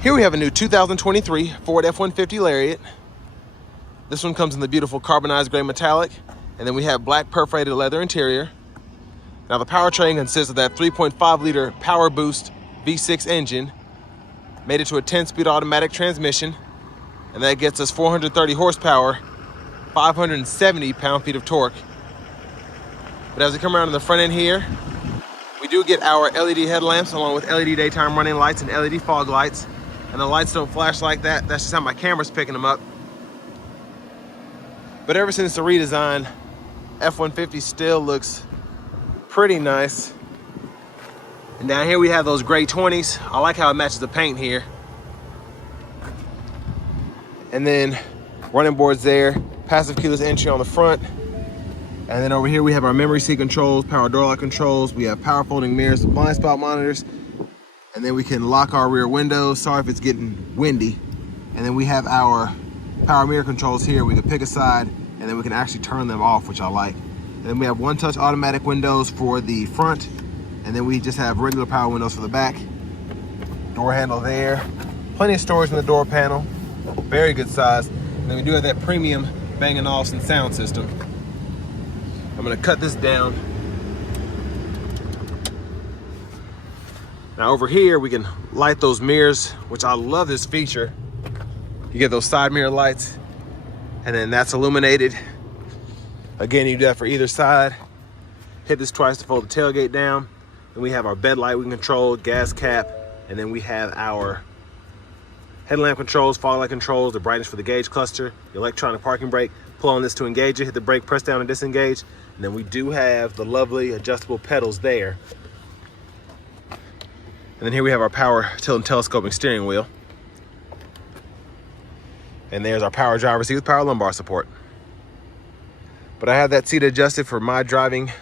Here we have a new 2023 Ford F-150 Lariat. This one comes in the beautiful carbonized gray metallic, and then we have black perforated leather interior. Now the powertrain consists of that 3.5 liter PowerBoost V6 engine, made it to a 10-speed automatic transmission, and that gets us 430 horsepower, 570 pound-feet of torque. But as we come around to the front end here, we do get our LED headlamps along with LED daytime running lights and LED fog lights. And the lights don't flash like that. That's just how my camera's picking them up. But ever since the redesign, F-150 still looks pretty nice. And down here we have those gray 20s. I like how it matches the paint here. And then running boards there, passive keyless entry on the front. And then over here we have our memory seat controls, power door lock controls. We have power folding mirrors, blind spot monitors. And then we can lock our rear windows. Sorry if it's getting windy. And then we have our power mirror controls here. We can pick a side and then we can actually turn them off, which I like. And then we have one-touch automatic windows for the front. And then we just have regular power windows for the back. Door handle there. Plenty of storage in the door panel. Very good size. And then we do have that premium Bang & Olufsen sound system. I'm gonna cut this down. Now over here, we can light those mirrors, which I love this feature. You get those side mirror lights, and then that's illuminated. Again, you do that for either side. Hit this twice to fold the tailgate down. Then we have our bed light we can control, gas cap, and then we have our headlamp controls, fog light controls, the brightness for the gauge cluster, the electronic parking brake. Pull on this to engage it, hit the brake, press down and disengage. And then we do have the lovely adjustable pedals there. And then here we have our power tilt and telescoping steering wheel. And there's our power driver seat with power lumbar support. But I have that seat adjusted for my driving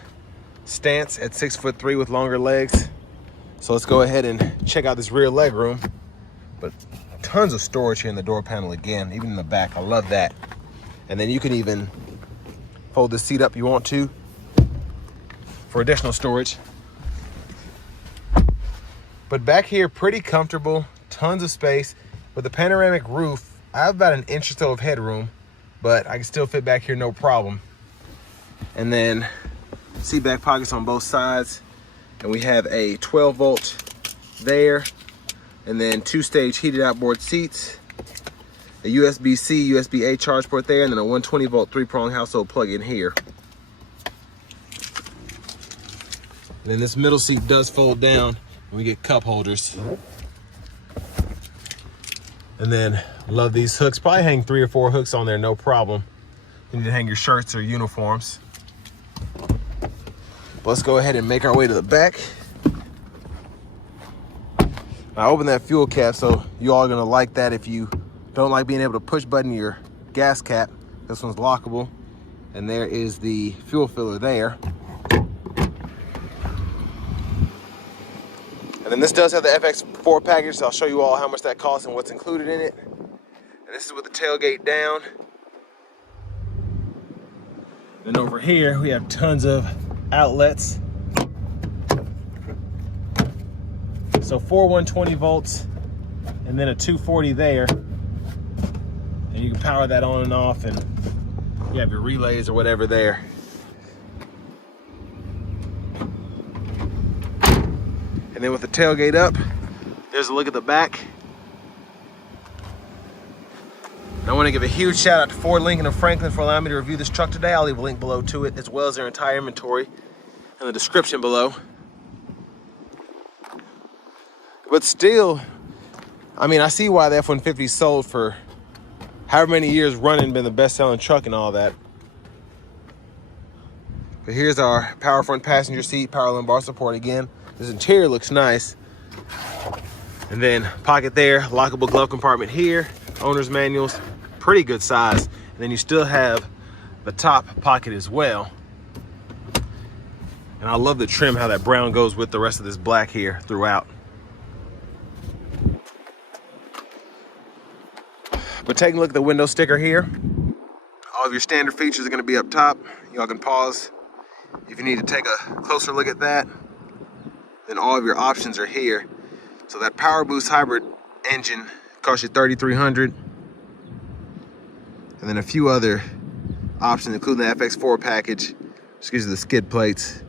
stance at 6'3" with longer legs. So let's go ahead and check out this rear leg room. But tons of storage here in the door panel again, even in the back. I love that. And then you can even fold the seat up if you want to for additional storage. But back here, pretty comfortable, tons of space. With the panoramic roof, I have about an inch or so of headroom, but I can still fit back here no problem. And then seat back pockets on both sides. And we have a 12 volt there. And then 2-stage heated outboard seats. A USB-C, USB-A charge port there, and then a 120 volt 3-prong household plug-in here. And then this middle seat does fold down. We get cup holders. And then love these hooks. Probably hang 3 or 4 hooks on there, no problem. You need to hang your shirts or uniforms. But let's go ahead and make our way to the back. I opened that fuel cap, so you all are gonna like that if you don't like being able to push button your gas cap. This one's lockable. And there is the fuel filler there. And then this does have the FX4 package, so I'll show you all how much that costs and what's included in it. And this is with the tailgate down. Then over here, we have tons of outlets. So 4 120 volts, and then a 240 there. And you can power that on and off, and you have your relays or whatever there. And then with the tailgate up, there's a look at the back. And I want to give a huge shout out to Ford, Lincoln, and Franklin for allowing me to review this truck today. I'll leave a link below to it, as well as their entire inventory in the description below. But still, I mean, I see why the F-150 sold for however many years running, been the best-selling truck and all that. But here's our power front passenger seat, power lumbar support again. This interior looks nice. And then pocket there, lockable glove compartment here, owner's manuals, pretty good size. And then you still have the top pocket as well. And I love the trim, how that brown goes with the rest of this black here throughout. But taking a look at the window sticker here, all of your standard features are going to be up top. Y'all can pause if you need to take a closer look at that. Then all of your options are here. So that PowerBoost hybrid engine. Costs you $3,300. And then a few other options, including the FX4 package, which gives you the skid plates.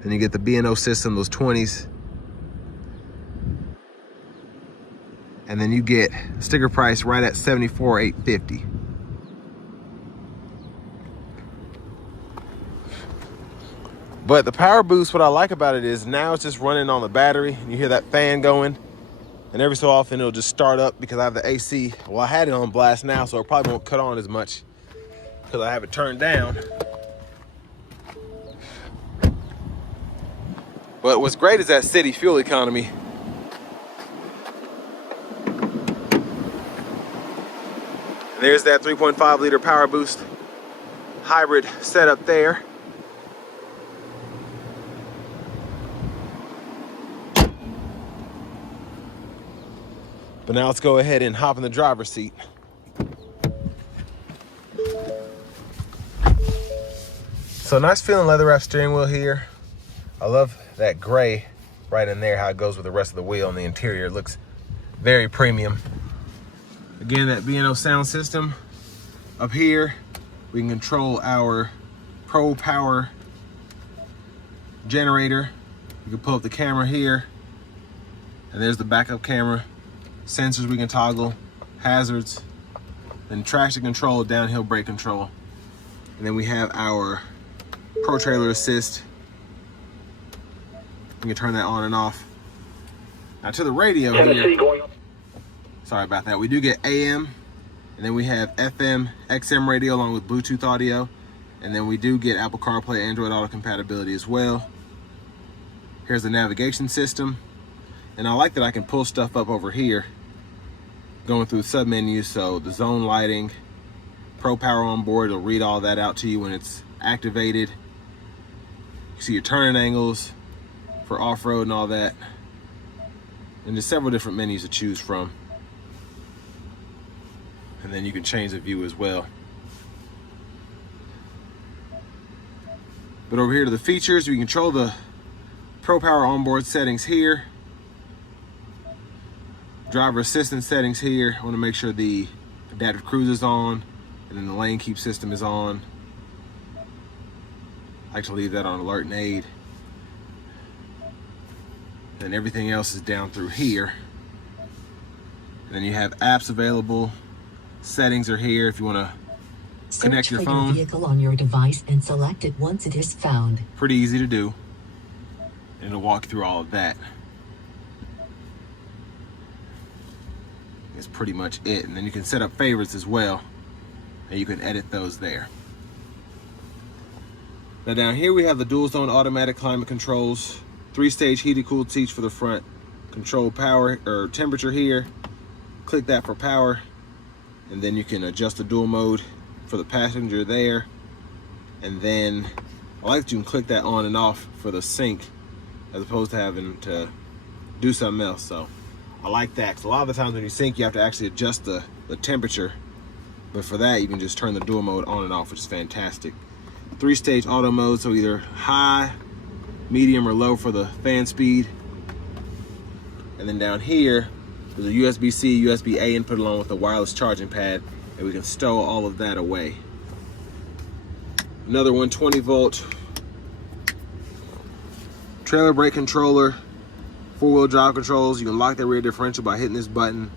Then you get the B&O system, those 20s. And then you get sticker price right at $74,850. But the PowerBoost, what I like about it is now it's just running on the battery. You hear that fan going, and every so often it'll just start up because I have the AC. Well, I had it on blast now, so it probably won't cut on as much because I have it turned down. But what's great is that city fuel economy. There's that 3.5 liter PowerBoost hybrid setup there. But now let's go ahead and hop in the driver's seat. So nice feeling leather wrap steering wheel here. I love that gray right in there, how it goes with the rest of the wheel and the interior. It looks very premium. Again, that B&O sound system. Up here, we can control our Pro Power generator. You can pull up the camera here, and there's the backup camera. Sensors we can toggle, hazards, then traction control, downhill brake control. And then we have our Pro Trailer Assist. You can turn that on and off. Now to the radio here, sorry about that. We do get AM, and then we have FM, XM radio along with Bluetooth audio. And then we do get Apple CarPlay, Android Auto compatibility as well. Here's the navigation system. And I like that I can pull stuff up over here, going through sub-menus. So the zone lighting, Pro Power on board, it'll read all that out to you when it's activated. You see your turning angles for off-road and all that. And there's several different menus to choose from. And then you can change the view as well. But over here to the features, we control the Pro Power onboard settings here. Driver assistance settings here. I want to make sure the adaptive cruise is on, and then the lane keep system is on. I like to leave that on alert and aid. And everything else is down through here. And then you have apps available. Settings are here if you want to connect your phone. Search for your vehicle on your device and select it once it is found. Pretty easy to do. And it'll walk you through all of that. That's pretty much it. And then you can set up favorites as well, and you can edit those there. Now down here we have the dual zone automatic climate controls, 3-stage heated cooled seats for the front, control power or temperature here. Click that for power, and then you can adjust the dual mode for the passenger there. And then I like that you can click that on and off for the sync, as opposed to having to do something else. So I like that, because a lot of the times when you sync, you have to actually adjust the temperature. But for that, you can just turn the dual mode on and off, which is fantastic. 3-stage auto mode, so either high, medium, or low for the fan speed. And then down here, there's a USB-C, USB-A input along with the wireless charging pad, and we can stow all of that away. Another 120-volt trailer brake controller. 4-wheel drive controls. You can lock the rear differential by hitting this button.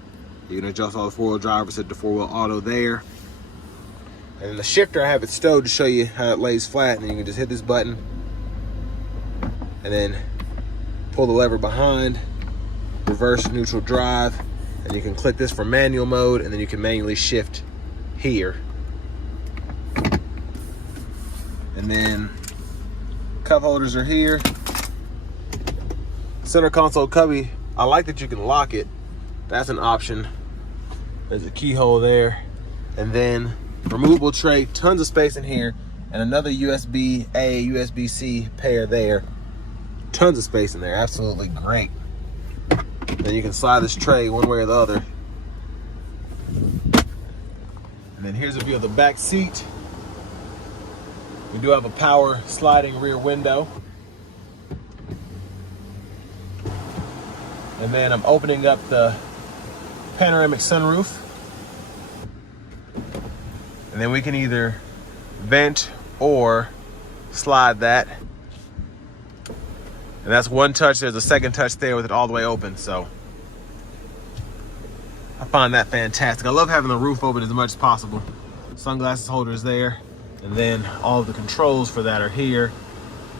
You can adjust all the 4-wheel drive, set the 4-wheel auto there. And then the shifter, I have it stowed to show you how it lays flat, and then you can just hit this button and then pull the lever behind, reverse neutral drive, and you can click this for manual mode, and then you can manually shift here. And then cup holders are here. Center console cubby, I like that you can lock it. That's an option. There's a keyhole there. And then removable tray, tons of space in here, and another USB-A, USB-C pair there. Tons of space in there, absolutely great. Then you can slide this tray one way or the other. And then here's a view of the back seat. We do have a power sliding rear window. And then I'm opening up the panoramic sunroof. And then we can either vent or slide that. And that's one touch. There's a second touch there with it all the way open. So I find that fantastic. I love having the roof open as much as possible. Sunglasses holder is there. And then all of the controls for that are here.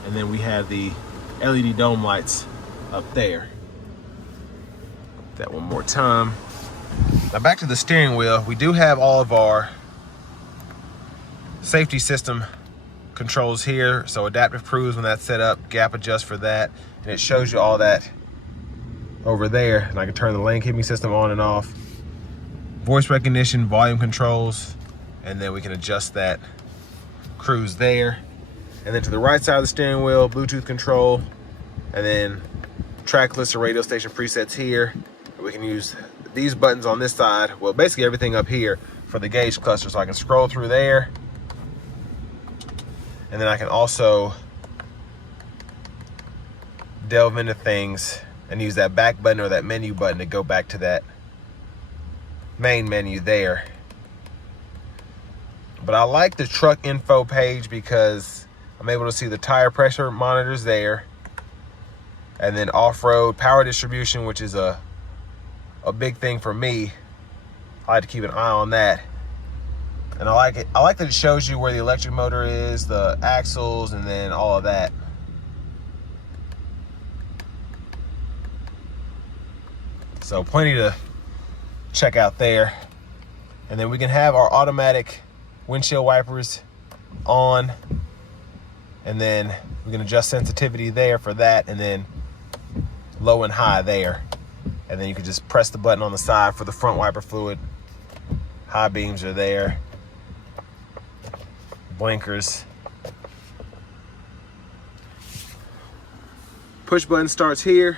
And then we have the LED dome lights up there. That one more time. Now back to the steering wheel. We do have all of our safety system controls here. So adaptive cruise when that's set up, gap adjust for that. And it shows you all that over there. And I can turn the lane keeping system on and off. Voice recognition, volume controls, and then we can adjust that cruise there. And then to the right side of the steering wheel, Bluetooth control, and then track list or radio station presets here. We can use these buttons on this side, well, basically everything up here for the gauge cluster. So I can scroll through there, and then I can also delve into things and use that back button or that menu button to go back to that main menu there. But I like the truck info page because I'm able to see the tire pressure monitors there, and then off-road power distribution, which is a big thing for me. I like to keep an eye on that. And I like it. I like that it shows you where the electric motor is, the axles, and then all of that. So plenty to check out there. And then we can have our automatic windshield wipers on, and then we can adjust sensitivity there for that, and then low and high there. And then you can just press the button on the side for the front wiper fluid. High beams are there. Blinkers. Push button starts here.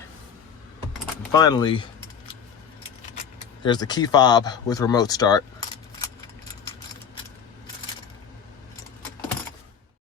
And finally, there's the key fob with remote start.